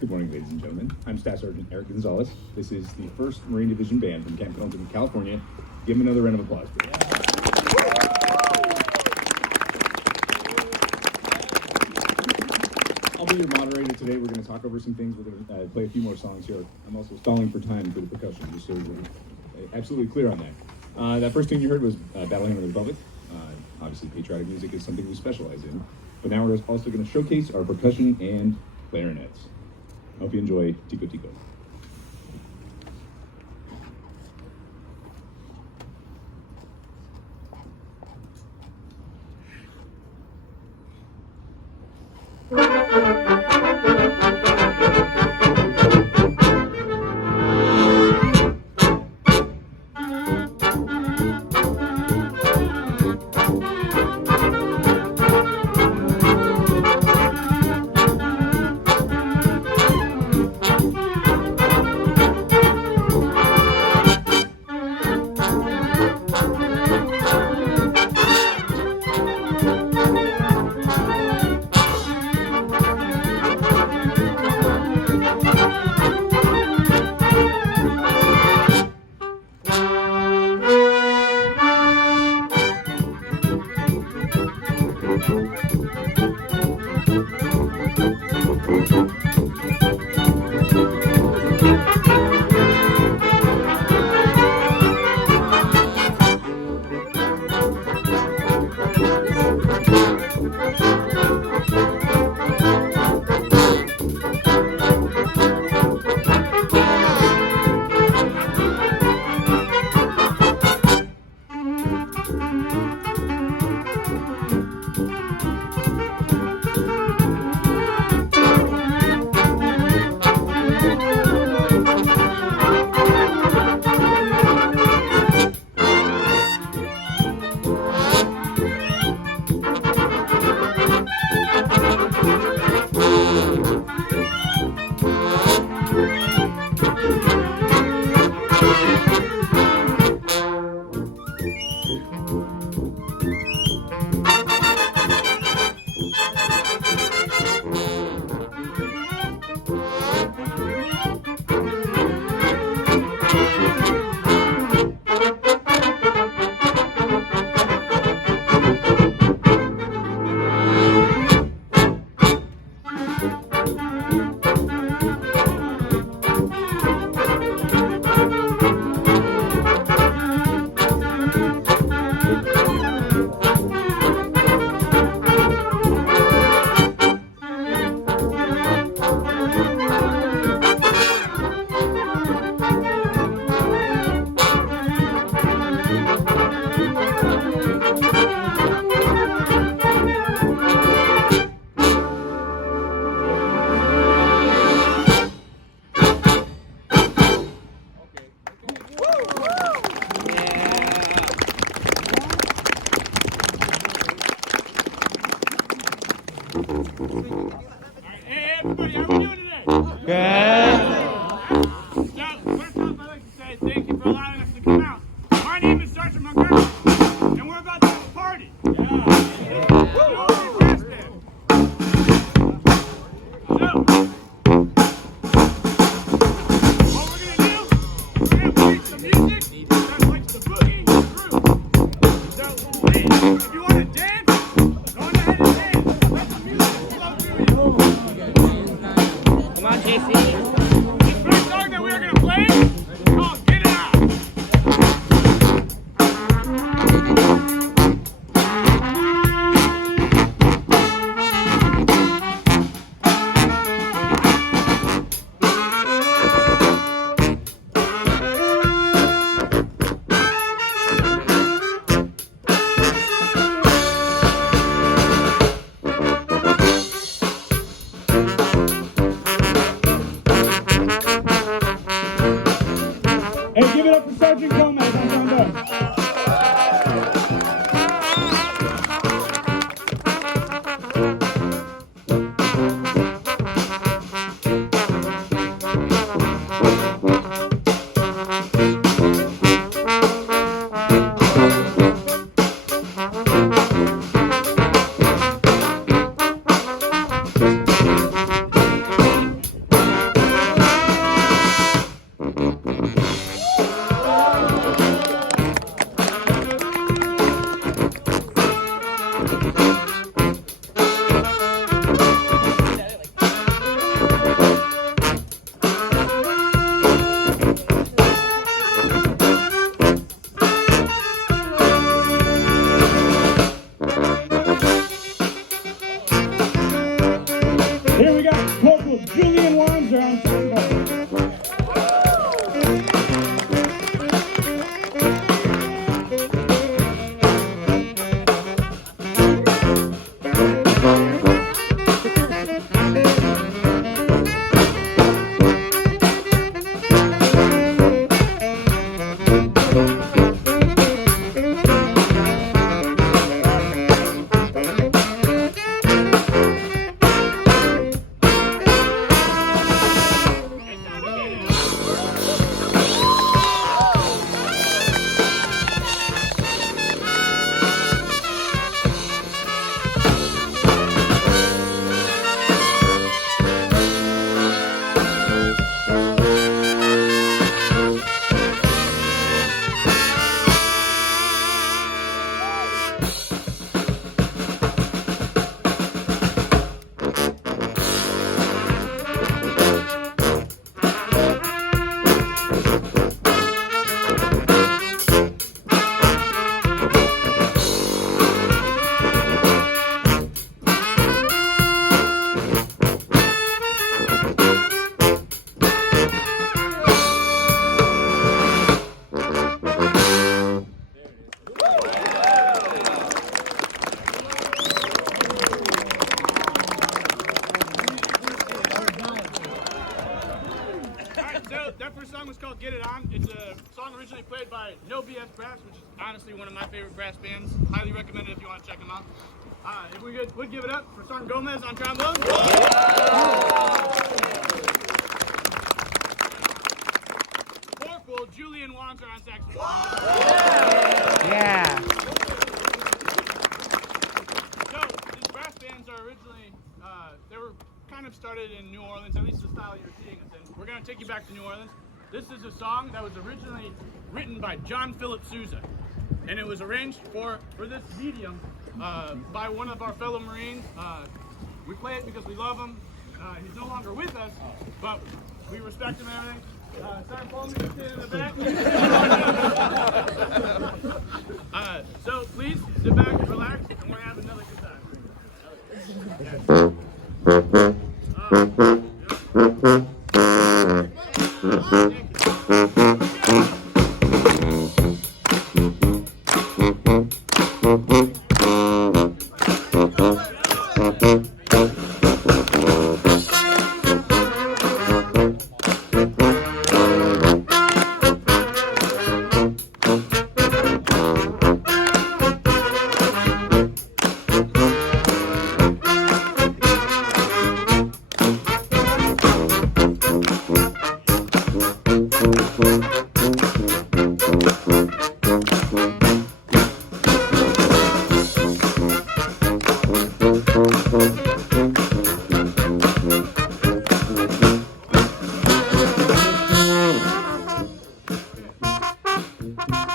Good morning, ladies and gentlemen. I'm Staff Sergeant Eric Gonzalez. This is the 1st Marine Division Band from Camp Pendleton, California. Give them another round of applause, please. I'll be your moderator today. We're going to talk over some things. We're going to play a few more songs here. I'm also stalling for time for the percussion, just so we're absolutely clear on that. That first tune you heard was Battle Hymn of the Republic. Obviously, patriotic music is something we specialize in. But now we're also going to showcase our percussion and clarinets. I hope you enjoy Tico Tico. Hey everybody, how we doing today? Good. So, first off, I'd like to say thank you for allowing us to come out. My name is Sergeant Montgomery, and we're about to have a party. So, what we're gonna do, we're gonna play some music that likes the boogie groove. So, please, if you want to dance, go on ahead and dance. Let the music flow through you. Come on, JC. The first song that we are gonna play is called "Get It On." Hey, give it up for Sergeant Gomez on trombone. Here we got Corporal Julian Wanzer on saxophone. Alright, so that first song was called Get It On. It's a song originally played by No BS Brass, which is honestly one of my favorite brass bands. Highly recommend it if you want to check them out. If we would give it up for Sergeant Gomez on trombone. Corporal Julian Wanzer on saxophone. Yeah. So, these brass bands are originally, they were kind of started in New Orleans, at least the style you're seeing us in. We're going to take you back to New Orleans. This is a song that was originally written by John Philip Sousa, and it was arranged for this medium by one of our fellow Marines. We play it because we love him. He's no longer with us, but we respect him and everything. Sergeant Pullman is sitting in the back. So please sit back, relax, and we're going to have another good time.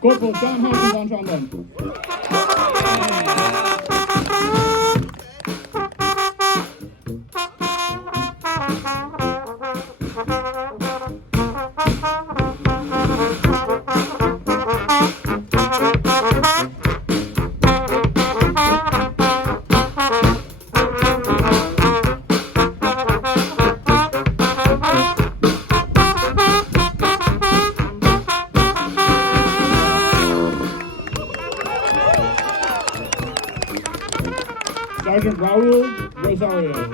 Corporal John Hawkins on trombone. Sergeant Raul Rosario.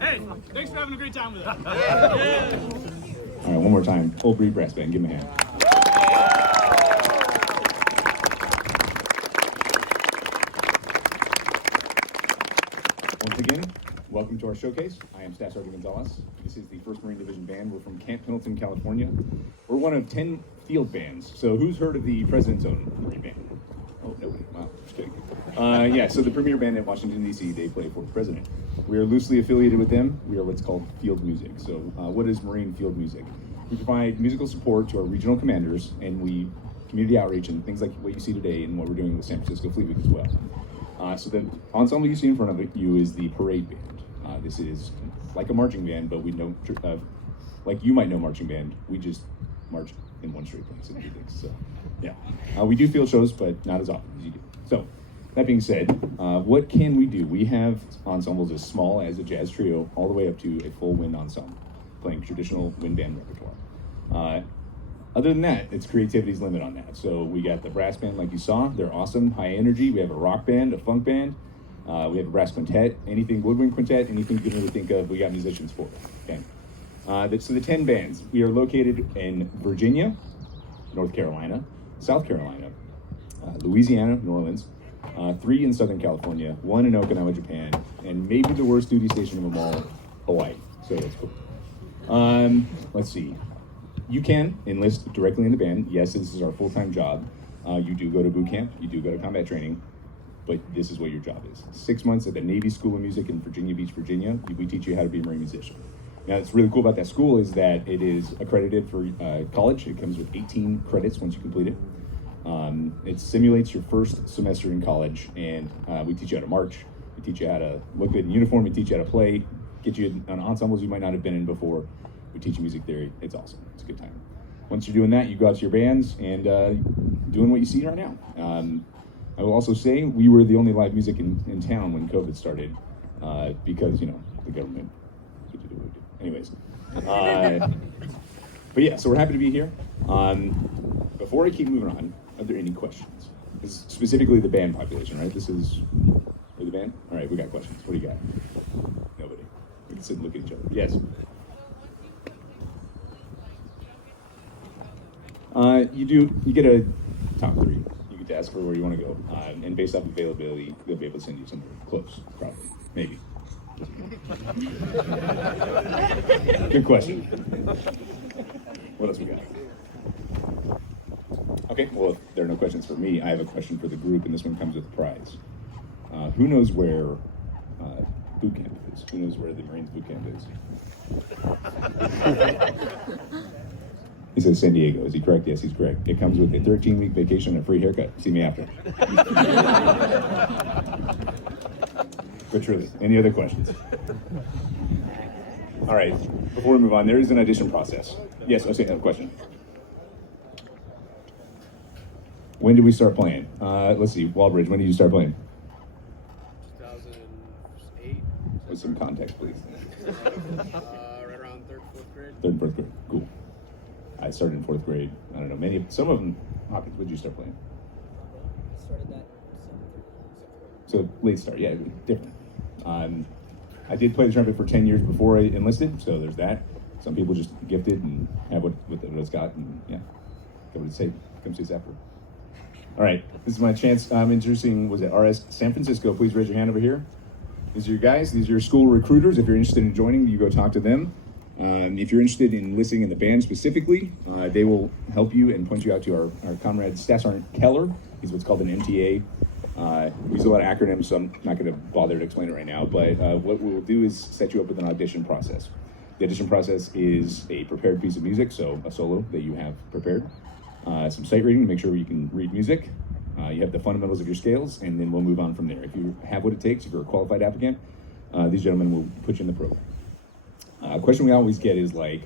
Hey, thanks for having a great time with us. All right, one more time. Old Breed Brass Band, give them a hand. Once again, welcome to our showcase. I am Staff Sergeant Gonzalez. This is the 1st Marine Division Band. We're from Camp Pendleton, California. We're one of 10 field bands. So who's heard of the President's Own Marine Band? Oh, nobody. Wow, just kidding. Yeah, so the premier band at Washington, D.C., they play for the President. We are loosely affiliated with them. We are what's called field music. So what is Marine field music? We provide musical support to our regional commanders, and we community outreach and things like what you see today and what we're doing with San Francisco Fleet Week as well. So the ensemble you see in front of you is the parade band. This is like a marching band, but we don't, like you might know marching band, we just march in one straight place and do things. So yeah, we do field shows, but not as often as you do. So that being said, what can we do? We have ensembles as small as a jazz trio all the way up to a full wind ensemble, playing traditional wind band repertoire. Other than that, it's creativity's limit on that. So we got the brass band like you saw, they're awesome, high energy. We have a rock band, a funk band. We have a brass quintet, anything woodwind quintet, anything you can really think of, we got musicians for it. Okay. So the 10 bands, we are located in Virginia, North Carolina, South Carolina, Louisiana, New Orleans, 3 in Southern California, 1 in Okinawa, Japan, and maybe the worst duty station of them all, Hawaii. So that's cool. Let's see. You can enlist directly in the band. Yes, this is our full-time job. You do go to boot camp, you do go to combat training, but this is what your job is. 6 months at the Navy School of Music in Virginia Beach, Virginia. We teach you how to be a Marine musician. Now, what's really cool about that school is that it is accredited for college. It comes with 18 credits once you complete it. It simulates your first semester in college, and we teach you how to march. We teach you how to look good in uniform. We teach you how to play, get you on ensembles you might not have been in before. We teach you music theory. It's awesome. It's a good time. Once you're doing that, you go out to your bands and doing what you see right now. I will also say we were the only live music in town when COVID started, because, the government. Anyways. But yeah, so we're happy to be here. Before I keep moving on, are there any questions? This is specifically the band population, right? This is for the band? All right, we got questions. What do you got? Nobody. We can sit and look at each other. Yes? You get a top 3. You get to ask for where you want to go. And based off availability, they'll be able to send you somewhere close, probably. Maybe. Good question. What else we got? Okay, well, if there are no questions for me, I have a question for the group, and this one comes with a prize. Who knows where boot camp is? Who knows where the Marines boot camp is? He says San Diego. Is he correct? Yes, he's correct. It comes with a 13-week vacation and a free haircut. See me after. But truly, any other questions? All right, before we move on, there is an audition process. Yes, I have a question. When did we start playing? Let's see, Wallbridge, when did you start playing? 2008. With some context, please. Right around 3rd, 4th grade. 3rd and 4th grade, cool. I started in 4th grade. I don't know, some of them, Hopkins, when did you start playing? I started that 7th, 6th grade. So late start, yeah, different. I did play the trumpet for 10 years before I enlisted, so there's that. Some people just gifted and have what it's got, and yeah, that would say, come see us after. All right, this is my chance. I'm introducing, RS San Francisco. Please raise your hand over here. These are your guys. These are your school recruiters. If you're interested in joining, you go talk to them. If you're interested in listening in the band specifically, they will help you and point you out to our comrade Staff Sergeant Keller. He's what's called an MTA. We use a lot of acronyms, so I'm not going to bother to explain it right now, but what we will do is set you up with an audition process. The audition process is a prepared piece of music, so a solo that you have prepared, some sight reading to make sure you can read music, you have the fundamentals of your scales, and then we'll move on from there. If you have what it takes, if you're a qualified applicant, these gentlemen will put you in the program. A question we always get is like,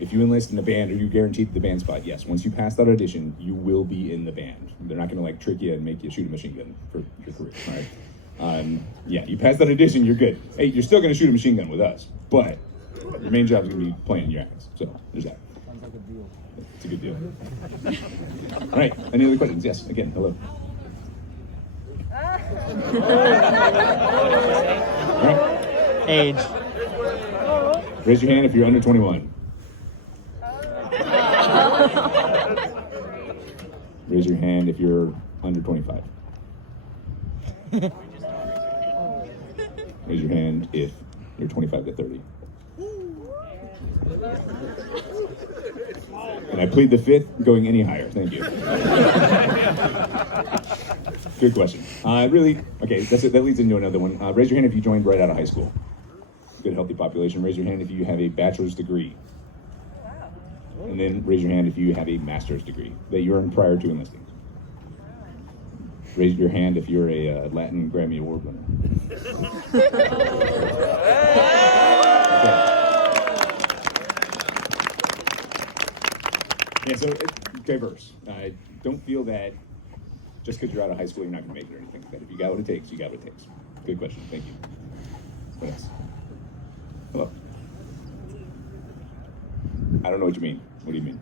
if you enlist in the band, are you guaranteed the band spot? Yes. Once you pass that audition, you will be in the band. They're not going to trick you and make you shoot a machine gun for your career. All right. Yeah, you pass that audition, you're good. Hey, you're still going to shoot a machine gun with us, but your main job is going to be playing your ass. So there's that. Sounds like a deal. It's a good deal. All right. Any other questions? Yes. Again, hello. All right. Age. Raise your hand if you're under 21. Raise your hand if you're under 25. Raise your hand if you're 25 to 30. And I plead the 5th, going any higher. Thank you. Good question. Okay, that's it. That leads into another one. Raise your hand if you joined right out of high school. Good, healthy population. Raise your hand if you have a bachelor's degree. And then raise your hand if you have a master's degree that you earned prior to enlisting. Raise your hand if you're a Latin Grammy Award winner. Yeah, so it's diverse. Don't feel that just because you're out of high school, you're not going to make it or anything like that. If you got what it takes, you got what it takes. Good question. Thank you. What else? Hello. I don't know what you mean. What do you mean?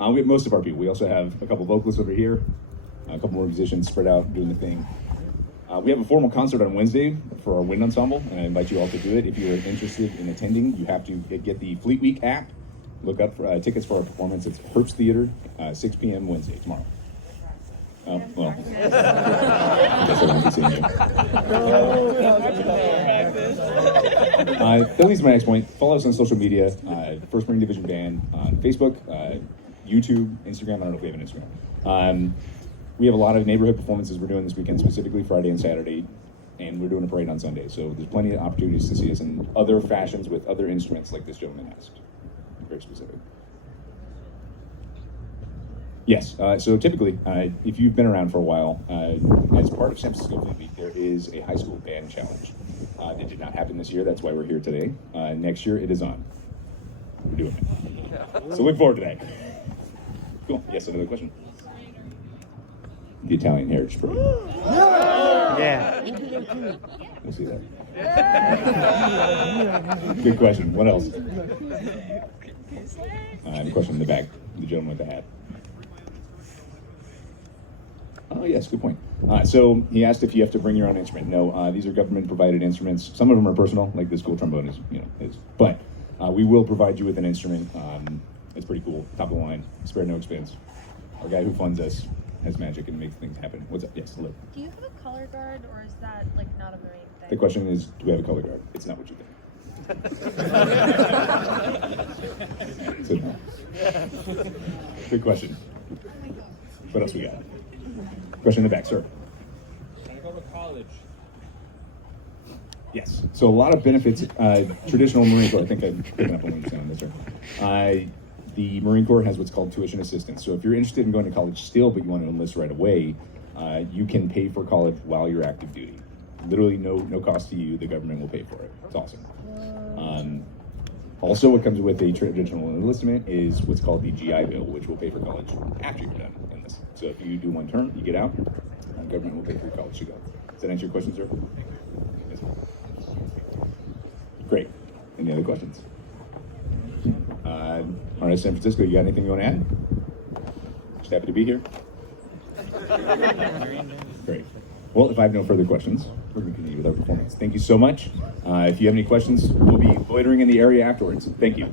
We have most of our people. We also have a couple vocalists over here, a couple more musicians spread out doing the thing. We have a formal concert on Wednesday for our wind ensemble, and I invite you all to do it. If you're interested in attending, you have to get the Fleet Week app. Look up for tickets for our performance. It's Herbst Theater, 6 p.m. Wednesday, tomorrow. Oh, well. I guess I won't be seeing you. That leads to my next point. Follow us on social media. 1st Marine Division Band on Facebook, YouTube, Instagram. I don't know if we have an Instagram. We have a lot of neighborhood performances we're doing this weekend, specifically Friday and Saturday, and we're doing a parade on Sunday. So there's plenty of opportunities to see us in other fashions with other instruments like this gentleman asked. Very specific. Yes, so typically, if you've been around for a while, as part of San Francisco Fleet Week, there is a high school band challenge. It did not happen this year, that's why we're here today. Next year, it is on. We're doing it. So look forward to that. Cool, yes, another question? the Italian Heritage Parade. Yeah. We'll see that. Good question. What else? Any question in the back? The gentleman with the hat. Oh, yes, good point. So he asked if you have to bring your own instrument. No, these are government-provided instruments. Some of them are personal, like the school trombone is, but we will provide you with an instrument. It's pretty cool, top of the line, spare no expense. Our guy who funds us has magic and makes things happen. What's up? Yes, hello. Do you have a color guard, or is that like not a Marine thing? The question is, do we have a color guard? It's not what you think. So no. Good question. What else we got? Question in the back, sir. Can I go to college? Yes. So a lot of benefits. Traditional Marine Corps. I think I'm picking up on what you're saying, yes, sir. The Marine Corps has what's called tuition assistance. So if you're interested in going to college still, but you want to enlist right away, you can pay for college while you're active duty. Literally no cost to you. The government will pay for it. It's awesome. Also, what comes with a traditional enlistment is what's called the GI Bill, which will pay for college after you're done enlisting. So if you do one term, you get out, the government will pay for your college to go. Does that answer your question, sir? Yes, sir. Great. Any other questions? RS San Francisco, you got anything you want to add? Just happy to be here. Great. Well, if I have no further questions, we're going to continue with our performance. Thank you so much. If you have any questions, we'll be loitering in the area afterwards. Thank you.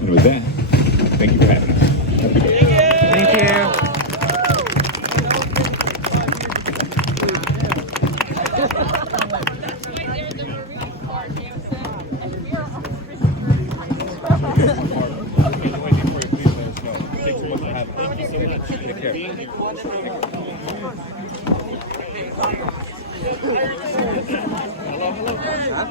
And with that, thank you for having us. Have a good day. Thank you. Thank you so much. Take care.